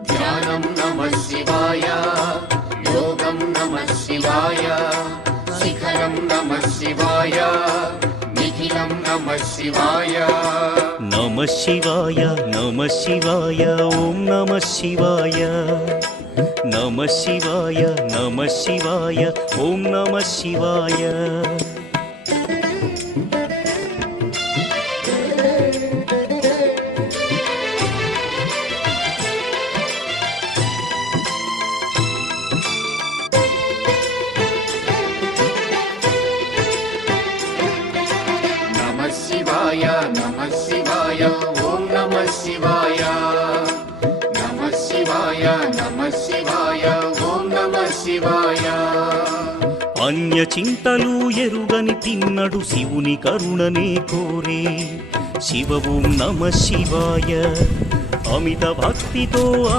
ధ్యానం నమః శివాయ, యోగం నమః శివాయ, శిఖరం నమః శివాయ, నిఖిలం నమః శివాయ. నమః శివాయ నమః శివాయ ఓం నమః శివాయ. నమః శివాయ నమః శివాయ ఓం నమః శివాయ. నమః శివాయ నమః శివాయ ఓం నమః శివాయ. నమః శివాయ నమః శివాయ ఓం నమః శివాయ. అన్య చింతలు ఎరుగని తిన్నడు శివుని కరుణనే కోరే. శివ ఓం నమః శివాయ. అమిత భక్తితో